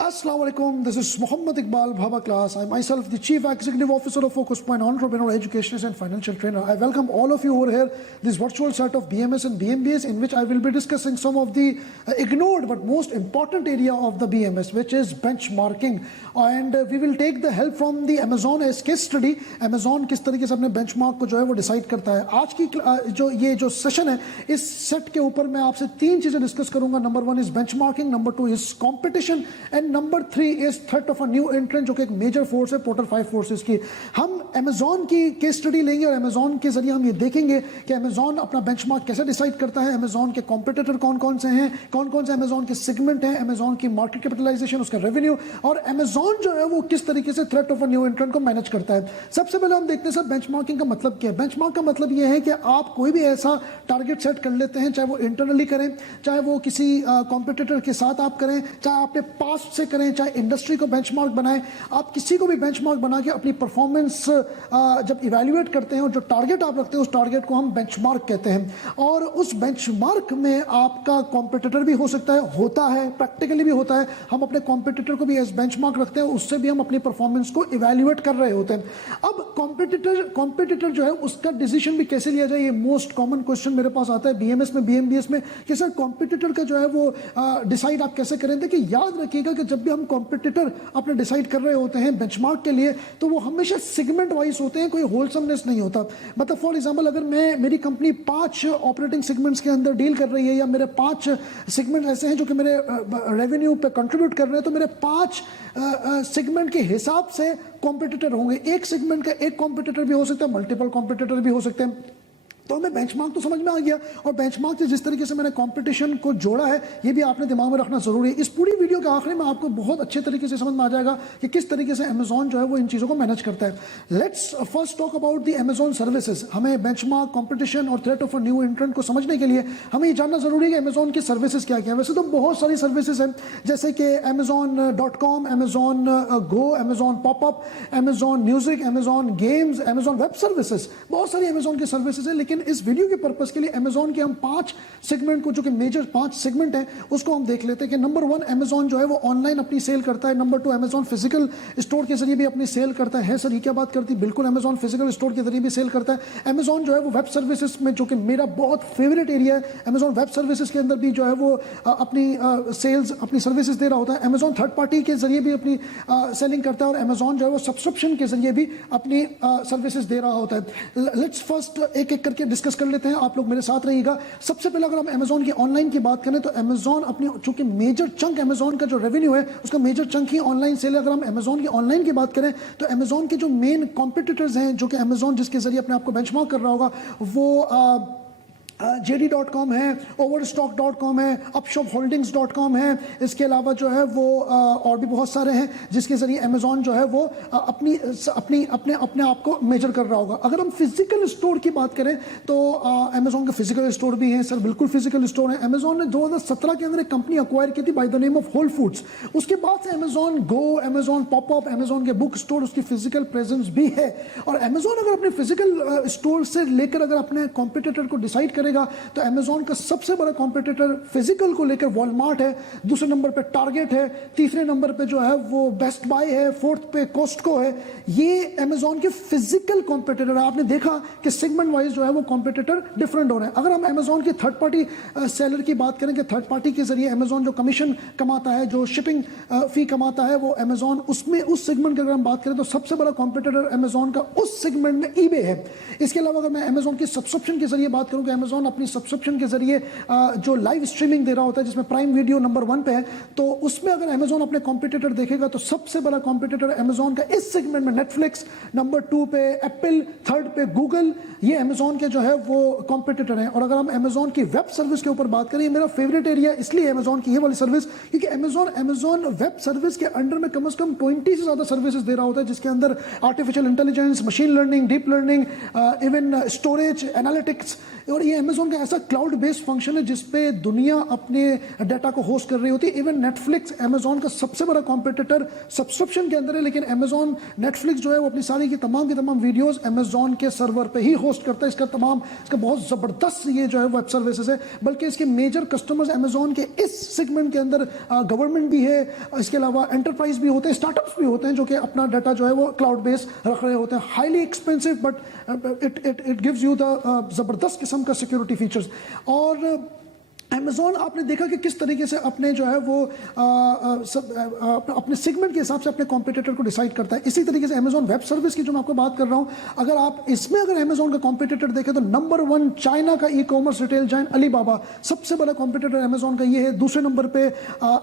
Assalamu alaikum. This is Muhammad Iqbal Bhaba Class. I'm myself the Chief Executive Officer of Focus Point Entrepreneur Educationist and Financial Trainer. I welcome all of you over here, this virtual set of BMS and BMBS, in which I will be discussing some of the ignored but most important area of the BMS, which is benchmarking. And we will take the help from the Amazon as case study. Amazon किस तरीके से अपने benchmark को जो है वो decide करता है. आज की जो session है, इस set के ऊपर मैं आपसे तीन चीजें discuss करूंगा. Number 1 is benchmarking, number 2 is competition, and number 3 is threat of a new एंट्रेंट, जो कि एक मेजर फोर्स है पोर्टर 5 फोर्सेस की. हम अमेजॉन की केस स्टडी लेंगे और अमेजॉन के जरिए हम ये देखेंगे कि अमेजॉन अपना बेंचमार्क कैसे डिसाइड करता है, अमेजॉन के कॉम्पिटिटर कौन कौन से हैं, कौन कौन से अमेजॉन के सेगमेंट हैं, अमेजॉन की मार्केट कैपिटलाइजेशन, उसका रेवेन्यू, और अमेजॉन जो है वो किस तरीके से थ्रेट ऑफ अ न्यू एंट्रेंट को मैनेज करता है. सबसे पहले हम देखते हैं सर बेंचमार्किंग का मतलब क्या है. बेंचमार्क का मतलब ये है कि आप कोई भी ऐसा टारगेट सेट कर लेते हैं, चाहे वो इंटरनली करें, चाहे वो किसी कॉम्पिटिटर के साथ आप करें, चाहे आपने पास्ट से करें, चाहे इंडस्ट्री को बेंचमार्क बनाएं. आप किसी को भी बेंचमार्क बना के अपनी परफॉर्मेंस जब इवैल्यूएट करते हैं और जो टारगेट आप रखते हैं उस टारगेट को हम बेंचमार्क कहते हैं. और उस बेंचमार्क में आपका कॉम्पिटिटर भी हो सकता है, होता है, प्रैक्टिकली भी होता है. हम अपने कॉम्पिटिटर को भी एज बेंचमार्क रखते हैं, उससे भी हम अपनी परफॉर्मेंस को इवैल्यूएट कर रहे होते हैं. अब कॉम्पिटिटर जो है उसका डिसीजन भी कैसे लिया जाए, ये मोस्ट कॉमन क्वेश्चन मेरे पास आता है बीएमएस में, बीएमबीएस में, कि सर कॉम्पिटिटर का जो है वो डिसाइड आप कैसे करें. देखिए याद रखिएगा कि जब भी हम कॉम्पिटिटर अपने डिसाइड कर रहे होते हैं बेंचमार्क के लिए, तो वो हमेशा सेगमेंट वाइज होते हैं, कोई होलसमनेस नहीं होता. मतलब फॉर एग्जांपल अगर मेरी कंपनी 5 ऑपरेटिंग सेगमेंट्स के अंदर डील कर रही है, या मेरे 5 सेगमेंट ऐसे हैं जो कि मेरे रेवेन्यू पे कंट्रीब्यूट कर रहे हैं, तो मेरे 5 सेगमेंट के हिसाब से कॉम्पिटिटर होंगे. एक सेगमेंट का एक कॉम्पिटिटर भी हो सकता है, मल्टीपल कॉम्पिटिटर भी हो सकते हैं. तो हमें बेंचमार्क तो समझ में आ गया, और बेंचमार्क से जिस तरीके से मैंने कंपटीशन को जोड़ा है ये भी आपने दिमाग में रखना जरूरी है. इस पूरी वीडियो के आखिरी में आपको बहुत अच्छे तरीके से समझ में आ जाएगा कि किस तरीके से अमेजॉन जो है वो इन चीज़ों को मैनेज करता है. Let's first talk about the Amazon services. हमें बेंचमार्क, कंपटीशन और थ्रेट ऑफ अ न्यू एंट्रेंट को समझने के लिए हमें ये जानना जरूरी है कि अमेजॉन की सर्विसेज क्या क्या है. वैसे तो बहुत सारी सर्विसेज हैं, जैसे कि Amazon.com, Amazon Go, Amazon popup, Amazon music, Amazon games, Amazon web services, बहुत सारी अमेजॉन की सर्विसेज है. लेकिन इस वीडियो के पर्पस के लिए अमेजॉन के हम 5 सेगमेंट को, जो कि मेजर 5 सेगमेंट हैं, उसको हम देख लेते हैं. कि नंबर 1 अमेजॉन जो है वो ऑनलाइन अपनी सेल करता है. नंबर 2 अमेजॉन फिजिकल स्टोर के जरिए भी अपनी सेल करता है. सर ये क्या बात करती है, बिल्कुल अमेजॉन फिजिकल स्टोर के जरिए भी सेल करता है. अमेजॉन जो है वो वेब सर्विसेज में, जो कि मेरा बहुत फेवरेट एरिया है, अमेजॉन वेब सर्विसेज के अंदर भी जो है वो अपनी सेल्स, अपनी सर्विसेज दे रहा होता है. अमेजॉन थर्ड पार्टी के जरिए भी अपनी सेलिंग करता है, और अमेजॉन जो है वो सब्सक्रिप्शन के जरिए भी अपनी सर्विसेज दे रहा होता है. लेट्स फर्स्ट एक एक करके डिस्कस कर लेते हैं, आप लोग मेरे साथ रहिएगा. सबसे पहले अगर हम अमेजॉन की ऑनलाइन की बात करें, तो अमेजॉन अपनी, चूंकि मेजर चंक अमेजॉन का जो रेवेन्यू है उसका मेजर चंक ही ऑनलाइन सेल है. अगर हम अमेजॉन की ऑनलाइन की बात करें, तो अमेजॉन के जो मेन कॉम्पिटिटर्स हैं, जो कि अमेजॉन जिसके जरिए अपने आप को बेंचमार्क कर रहा होगा, वो JD.com है, Overstock.com है, upshopholdings.com है. इसके अलावा जो है वो और भी बहुत सारे हैं जिसके जरिए अमेजॉन जो है वो अपने आप को मेजर कर रहा होगा. अगर हम फिजिकल स्टोर की बात करें, तो अमेजॉन के फिजिकल स्टोर भी हैं. सर बिल्कुल फिजिकल स्टोर है. अमेजॉन ने 2017 के अंदर एक कंपनी अक्वायर की थी by the name of Whole Foods. उसके बाद से Amazon Go, Amazon popup, Amazon के बुक स्टोर, उसकी फिजिकल प्रेजेंस भी है. और अमेजॉन अगर अपने फिजिकल स्टोर से लेकर अगर अपने कॉम्पिटिटर को डिसाइड करें, तो अमेजॉन का सबसे बड़ा कॉम्पिटिटर फिजिकल को लेकर वॉलमार्ट है, दूसरे नंबर पे टारगेट है, तीसरे नंबर पे जो है वो बेस्ट बाय है, फोर्थ पे कॉस्टको है. ये अमेजॉन के फिजिकल कॉम्पिटिटर है. आपने देखा कि सेगमेंट वाइज जो है वो कॉम्पिटिटर डिफरेंट हो रहे हैं. अगर हम अमेजॉन की थर्ड पार्टी सेलर की बात करें, कि थर्ड पार्टी के जरिए अमेजॉन जो कमीशन कमाता है, जो शिपिंग फी कमाता है, वो अमेजॉन उसमें उस सेगमेंट की अगर हम बात करें, तो सबसे बड़ा कॉम्पिटिटर अमेजॉन का उस सेगमेंट में ईबे है. इसके अलावा अगर मैं अमेजॉन की सब्सक्रिप्शन के जरिए बात करूं, कि अमेजॉन अपनी सब्सक्रिप्शन के जरिए जो लाइव स्ट्रीमिंग दे रहा होता है, जिसमें प्राइम वीडियो नंबर 1 पे है, तो उसमें अगर अमेजॉन अपने कॉम्पिटिटर देखेगा, तो सबसे बड़ा कॉम्पिटिटर अमेजॉन का इस सेगमेंट में नेटफ्लिक्स, नंबर 2 पे एप्पल, थर्ड पे गूगल. ये अमेजॉन के जो है वो कॉम्पिटिटर हैं. और अगर हम अमेजॉन की वेब सर्विस के ऊपर बात करें, मेरा फेवरेट एरिया इसलिए अमेजॉन की ये वाली सर्विस, क्योंकि अमेजॉन वेब सर्विस के अंडर में कम से कम 20 से ज्यादा सर्विसेज दे रहा होता है, जिसके अंदर artificial intelligence, machine learning, deep learning, even storage, analytics, और ये अमेजोन का ऐसा क्लाउड बेस्ड फंक्शन है जिसपे दुनिया अपने डाटा को होस्ट कर रही होती है। इवन नेटफ्लिक्स अमेजोन का सबसे बड़ा कॉम्पिटिटर सब्सक्रिप्शन के अंदर है, लेकिन अमेजोन नेटफ्लिक्स जो है वो अपनी सारी की तमाम वीडियोस अमेजोन के सर्वर पे ही होस्ट करता है। इसका बहुत जबरदस्त ये जो है वेब सर्विसेज है, बल्कि इसके मेजर कस्टमर्स अमेजोन के इस सेगमेंट के अंदर गवर्नमेंट भी है, इसके अलावा एंटरप्राइज भी होते हैं, स्टार्टअप्स भी होते हैं जो कि अपना डाटा जो है वो क्लाउड बेस रख रहे होते हैं। Highly expensive but it gives you the जबरदस्त किस्म का सिक्योरिटी फीचर्स। और अमेजोन आपने देखा कि किस तरीके से अपने जो है वो अपने सेगमेंट के हिसाब से अपने कॉम्पिटिटर को डिसाइड करता है। इसी तरीके से अमेजोन वेब सर्विस की जो मैं आपको बात कर रहा हूं, अगर आप इसमें अमेजोन का कॉम्पिटिटर देखें तो नंबर 1 चाइना का e commerce retail giant Alibaba सबसे बड़ा कॉम्पिटिटर अमेजोन का ये है। दूसरे नंबर पे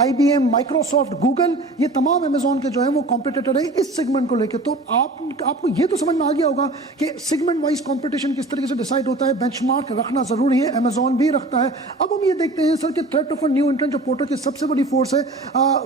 IBM, माइक्रोसॉफ्ट, गूगल, ये तमाम अमेजोन के जो है वो कॉम्पिटिटर है इस सेगमेंट को लेकर। तो आपको ये तो समझ में आ गया होगा कि सेगमेंट वाइज कॉम्पिटिशन किस तरीके से डिसाइड होता है, बेंचमार्क रखना जरूरी है, अमेजोन भी रखता है। अब हम ये देखते हैं सर कि थ्रेट ऑफ अ न्यू एंट्रेंट जो पोर्टल की सबसे बड़ी फोर्स है,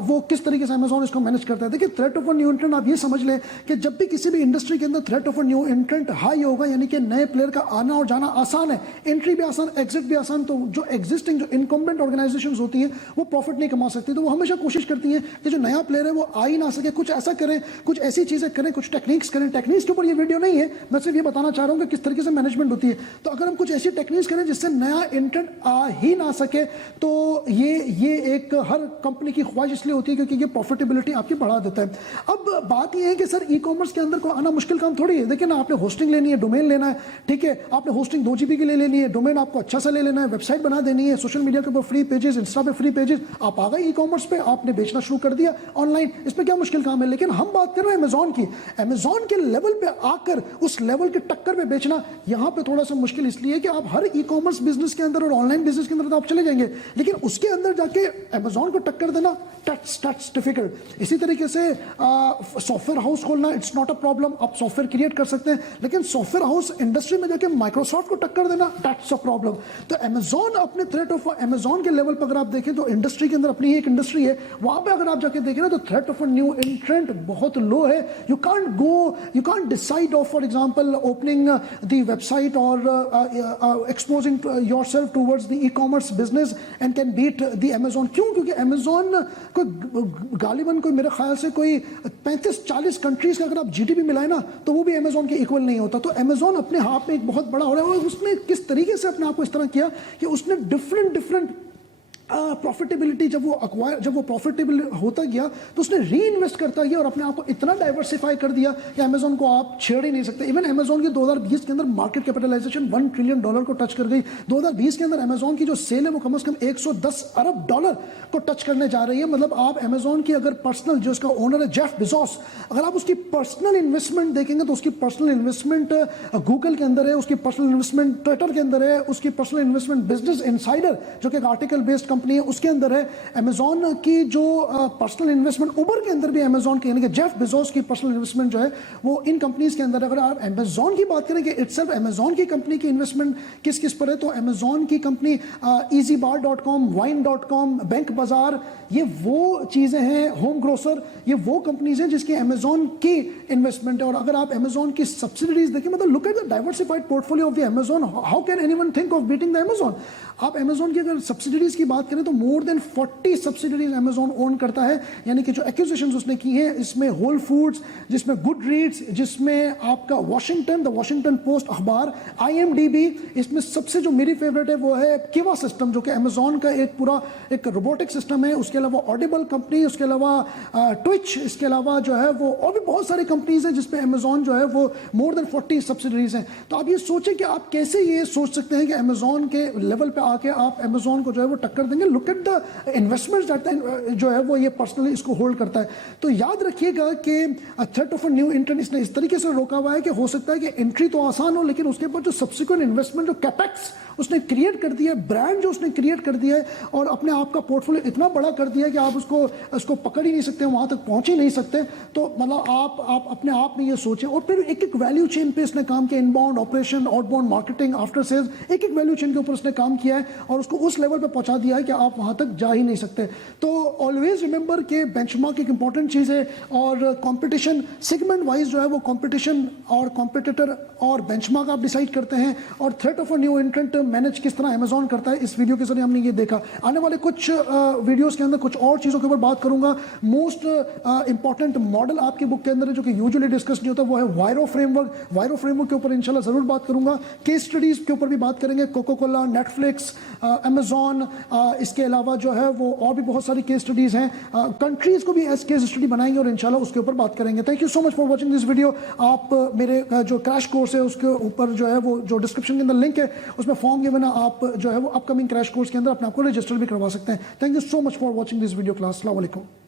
वो किस तरीके से अमेजोन इसको मैनेज करता है। देखिए, थ्रेट ऑफ अ न्यू एंट्रेंट आप ये समझ लें कि जब भी किसी भी इंडस्ट्री के अंदर threat of a new एंट्रेंट high होगा, यानी कि नए प्लेयर का आना और जाना आसान है, एंट्री भी आसान, एग्जिट भी आसान, तो जो एग्जिस्टिंग जो इनकम्बेंट ऑर्गेनाइजेशंस होती हैं वो प्रॉफिट नहीं कमा सकती। तो वो हमेशा कोशिश करती हैं कि जो नया प्लेयर है वो आ ही ना सके, कुछ ऐसा करें, कुछ ऐसी चीजें करें, कुछ टेक्निक्स करें। टेक्निक्स के ऊपर ये वीडियो नहीं है, मैं सिर्फ ये बताना चाह रहा हूं कि किस तरीके से मैनेजमेंट होती है। तो अगर हम कुछ ऐसी टेक्निक्स करें जिससे नया एंट्रेंट आ ही ना सके, तो ये एक हर कंपनी की ख्वाहिश इसलिए होती है क्योंकि ये प्रॉफिटेबिलिटी आपकी बढ़ा देता है। अब बात ये है कि सर ई कॉमर्स के अंदर को आना मुश्किल काम थोड़ी है। देखिए ना, आपने होस्टिंग लेनी है, डोमेन लेना है, ठीक है, आपने होस्टिंग 2 GB के लिए लेनी है, डोमेन आपको अच्छा सा ले लेना है, वेबसाइट बना देनी है, सोशल मीडिया के ऊपर फ्री पेजेस, इंस्टा पे फ्री पेजेस, आप आ गए ई कॉमर्स पे, आपने बेचना शुरू कर दिया ऑनलाइन। इसमें क्या मुश्किल काम है। लेकिन हम बात कर रहे हैं अमेजोन की। अमेजोन के लेवल पे आकर उस लेवल के टक्कर में बेचना, यहां पे थोड़ा सा मुश्किल इसलिए है कि आप हर ई कॉमर्स बिजनेस के अंदर और ऑनलाइन बिजनेस के अंदर तो आप चले जाएंगे, लेकिन उसके अंदर जाके अमेजोन को टक्कर देना दैट्स डिफिकल्ट। इसी तरीके से सॉफ्टवेयर हाउस खोलना, इट्स नॉट अ प्रॉब्लम, आप सॉफ्टवेयर क्रिएट कर सकते हैं, लेकिन सॉफ्टवेयर हाउस इंडस्ट्री में जाके माइक्रोसॉफ्ट को टक्कर देना, दैट्स अ प्रॉब्लम। तो अमेजोन अपने थ्रेट ऑफ अमेजोन के लेवल पर अगर आप देखें तो इंडस्ट्री के अंदर अपनी एक इंडस्ट्री है, वहां पे अगर आप जाके देखें ना तो threat of a new entrant बहुत लो है। You can't decide of for example opening the website और exposing yourself towards the e commerce business and can beat the Amazon. क्यों? क्योंकि अमेजोन को गालिबन कोई मेरे ख्याल से कोई 35-40 कंट्रीज का अगर आप GDP मिलाए ना तो वो भी अमेजोन के इक्वल नहीं होता। तो अमेजोन अपने हाथ में एक बहुत बड़ा हो रहा है, और उसने किस तरीके से अपने आप को इस तरह किया कि उसने डिफरेंट प्रॉफिटेबिलिटी जब वो प्रॉफिटेबल होता गया तो उसने री इन्वेस्ट करता गया और अपने आप को इतना डाइवर्सिफाई कर दिया कि अमेजोन को आप छेड़ ही नहीं सकते। इवन अमेजोन की 2020 के अंदर मार्केट कैपिटलाइजेशन $1 ट्रिलियन को टच कर गई। 2020 के अंदर अमेजोन की जो सेल है वो कम से कम $110 अरब को टच करने जा रही है। मतलब आप अमेजोन की अगर पर्सनल, जो उसका ओनर है जेफ बेजोस, अगर आप उसकी पर्सनल इन्वेस्टमेंट देखेंगे तो उसकी पर्सनल इन्वेस्टमेंट गूगल के अंदर है, उसकी पर्सनल इन्वेस्टमेंट ट्विटर के अंदर है, उसकी पर्सनल इन्वेस्टमेंट बिजनेस इनसाइडर जो कि एक आर्टिकल बेस्ड कंपनी है उसके अंदर है। अमेजोन की जो पर्सनल इन्वेस्टमेंट उबर के अंदर भी अमेजोन की, यानी कि जेफ बेजोस की पर्सनल इन्वेस्टमेंट जो है वो इन कंपनीज के अंदर। अगर आप अमेजोन की बात करें कि इटसेल्फ अमेजोन की कंपनी की इन्वेस्टमेंट किस किस पर है, तो अमेजोन की कंपनी easybar.com, wine.com, बैंक बाजार, ये वो चीजें हैं, होम ग्रोसर, ये वो कंपनीज हैं जिसकी अमेजोन की इन्वेस्टमेंट है। और अगर आप अमेजोन की सब्सिडीज देखें, मतलब look at the diversified portfolio of the Amazon, how can anyone think of beating the Amazon. आप अमेजोन की अगर सब्सिडीज की बात करें तो more than 40 subsidies Amazon own करता है, यानी कि जो एक्विजिशंस उसने की हैं, इसमें होल फूड्स, जिसमें गुडरीड्स, जिसमें आपका द वॉशिंगटन पोस्ट अखबार, IMDb, इसमें सबसे जो मेरी फेवरेट है वो है किवा सिस्टम, जो कि अमेजोन का एक पूरा एक रोबोटिक सिस्टम है। उसके अलावा ऑडिबल कंपनी, उसके अलावा ट्विच, इसके अलावा जो है वो और भी बहुत सारी कंपनीज हैं जिसपे अमेजोन जो है वो मोर देन 40 सब्सिडीज हैं। तो आप ये सोचें कि आप कैसे ये सोच सकते हैं कि अमेजोन के लेवल पे आके आप अमेजोन को जो है वो टक्कर देंगे। Look at the investments that जो है वो ये पर्सनली इसको होल्ड करता है। तो याद रखिएगा कि थ्रेट ऑफ अ न्यू एंट्रेंट इसने इस तरीके से रोका हुआ है कि हो सकता है कि एंट्री तो आसान हो, लेकिन उसके बाद जो सब्सिक्वेंट इन्वेस्टमेंट, जो कैपेक्स उसने क्रिएट कर दिया है, ब्रांड जो उसने क्रिएट कर दिया है और अपने आप का पोर्टफोलियो इतना बड़ा कर दिया है कि आप उसको पकड़ ही नहीं सकते, वहां तक पहुंच ही नहीं सकते। तो मतलब आप अपने आप में ये सोचें। और फिर एक एक वैल्यू चेन पे इसने काम किया, inbound operation, outbound marketing, after sales, एक एक वैल्यू चेन के ऊपर उसने काम किया है और उसको उस लेवल पे पहुंचा दिया है कि आप वहां तक जा ही नहीं सकते। तो ऑलवेज रिमेंबर कि बेंचमार्क एक इंपॉर्टेंट चीज है और कंपटीशन सेगमेंट वाइज जो है वो कंपटीशन और कॉम्पिटिटर और बेंचमार्क आप डिसाइड करते हैं। और threat of a new एंट्रेंट algorithm manage किस तरह अमेजॉन करता है, इस वीडियो के जरिए हमने ये देखा। आने वाले कुछ वीडियोस के अंदर कुछ और चीज़ों के ऊपर बात करूंगा। मोस्ट इंपॉर्टेंट मॉडल आपकी बुक के अंदर है जो कि यूजुअली डिस्कस नहीं होता, वो है वायरो फ्रेमवर्क। वायरो फ्रेमवर्क के ऊपर इंशाल्लाह जरूर बात करूंगा। केस स्टडीज के ऊपर भी बात करेंगे, कोको कोला, नेटफ्लिक्स, अमेजॉन, इसके अलावा जो है वो और भी बहुत सारी केस स्टडीज हैं, कंट्रीज को भी एज केस स्टडी बनाएंगे और इंशाल्लाह उसके ऊपर बात करेंगे। Thank you so much for watching this video. आप मेरे जो क्रैश कोर्स है उसके ऊपर जो है वो जो डिस्क्रिप्शन के अंदर लिंक है उसमें फॉर्म गिवन है, आप जो है वो अपकमिंग क्रैश कोर्स के अंदर अपने आप को रजिस्टर भी करवा सकते हैं। Thank you so much for watching this video class. अस्सलाम वालेकुम।